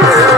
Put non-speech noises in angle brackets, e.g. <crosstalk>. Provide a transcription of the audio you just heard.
Thank <laughs> you.